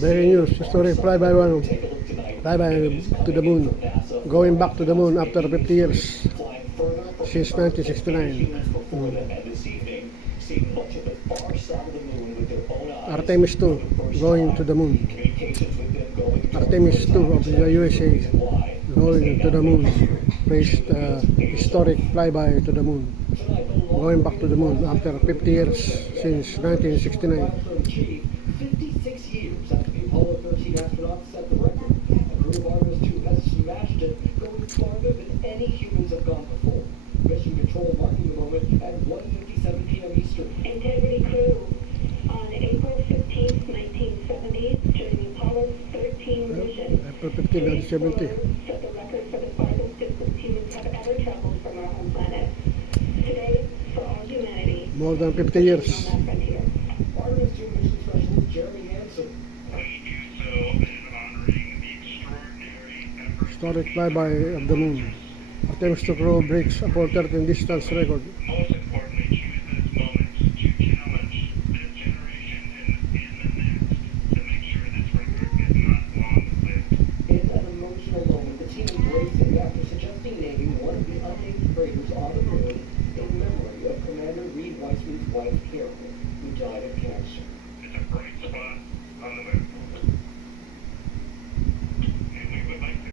Breaking news, historic flyby to the moon. Going back to the moon after 50 years, since 1969. Artemis 2, going to the moon. Artemis 2 of the USA, going to the moon. Placed historic flyby to the moon. Going back to the moon after 50 years, since 1969. 56 years after the Apollo 13 astronauts set the record, the crew of Artemis 2 has smashed it, going farther than any humans have gone before. Mission Control marking the moment at 1:57 p.m. Eastern. Integrity crew on April 15, 1970, during the Apollo 13 mission. April 15, 1970. Set the record for the farthest distance humans have ever traveled from our home planet. Today, for all humanity, More than 50 years. on that frontier. Artemis 2 mission specialist Jeremy Hansen. Historic flyby of the moon. Artemis 2 crew breaks Apollo 13 distance record. Most important